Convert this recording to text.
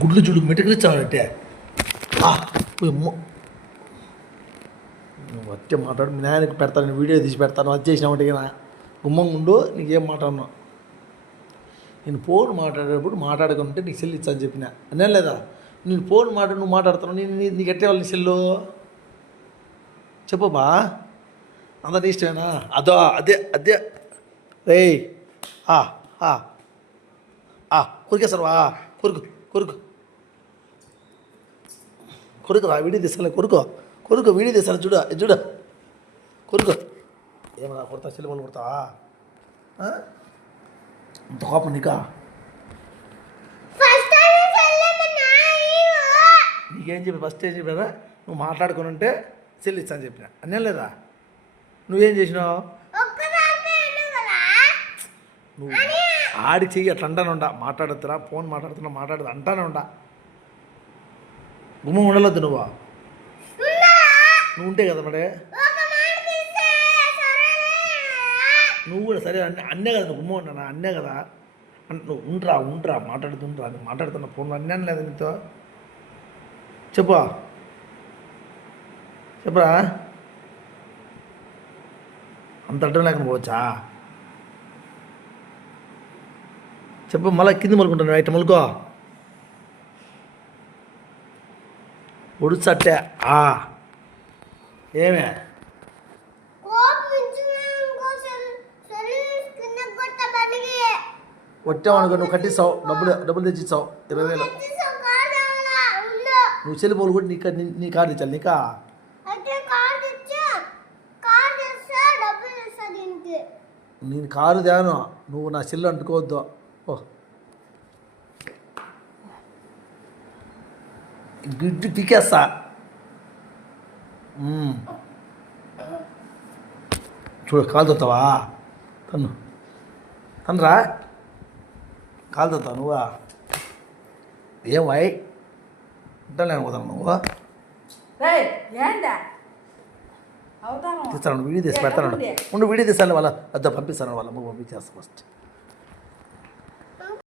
గుడ్లు చూడు మెటుకులిచ్చావంటే నువ్వు వచ్చే మాట్లాడు మీ నాయనకి పెడతాను వీడియో తీసి పెడతాను అది చేసినామంటే గుమ్మం ఉండు నీకేం మాట్లాడినా నేను ఫోన్ మాట్లాడేటప్పుడు మాట్లాడకుంటే నీకు సెల్ ఇచ్చా అని చెప్పిన అనే లేదా నేను ఫోన్ నువ్వు మాట్లాడుతున్నావు నీకు ఎట్టే వాళ్ళు సెల్లు చెప్పబా అందరి ఇష్టమేనా అదో అదే అదే రే కొరికేసారు కొరుకు కొరుకు కొరుకురా వీడియో తీసాలి కొరుకు వీడియో తీసాలి చూడ కొరుకు ఏమన్నా కొడతా సినిమాలు కొడతావా అంత కోపం నీకా నీకేం చెప్పి ఫస్ట్ ఏం చెప్పారా నువ్వు మాట్లాడుకుని ఉంటే చెల్లిస్తా అని చెప్పిన అన్నీ లేదా నువ్వేం చేసినావు నువ్వు ఆడి చెయ్యి అట్లా అంటానే ఉండా మాట్లాడుతున్నా ఫోన్ మాట్లాడుతున్నా అంటానే ఉండా గుమ్మం ఉండలేదు నువ్వు ఉంటే కదా మడే నువ్వు కూడా సరే అన్నే కదా నువ్వు గుమ్మం ఉన్నా అన్నే కదా నువ్వు ఉండరా మాట్లాడుతుండ్రా నువ్వు మాట్లాడుతున్నా ఫోన్ అన్నీ లేదు నీతో చెప్పరా అంత అడ్డం లేకుండా పోవచ్చా చెప్పు మళ్ళీ కింద మలుకుంటాను ఐట మలుకో ఉడుచట్టే ఏమే వచ్చావనుకో నువ్వు కట్టిస్తావు డబ్బులు తెచ్చిస్తావు 20,000 నువ్వు చెల్లిపోలు కూడా నీ కారు తెచ్చాలి నీకా నేను కారు తేను నువ్వు నా చెల్లు అంటుకోవద్దు గిడ్డు పీకేస్తా చూడు కాలు తొత్తావా తనరా కాలు తొత్తావు నువ్వా ఏం వాయ్ ఉంటాను పోతాను నువ్వు తీస్తాను వీడియో తీసి పెడతాను వీడియో తీస్తాను వాళ్ళ అద్దె పంపిస్తాను వాళ్ళ పంపించేస్తాను ఫస్ట్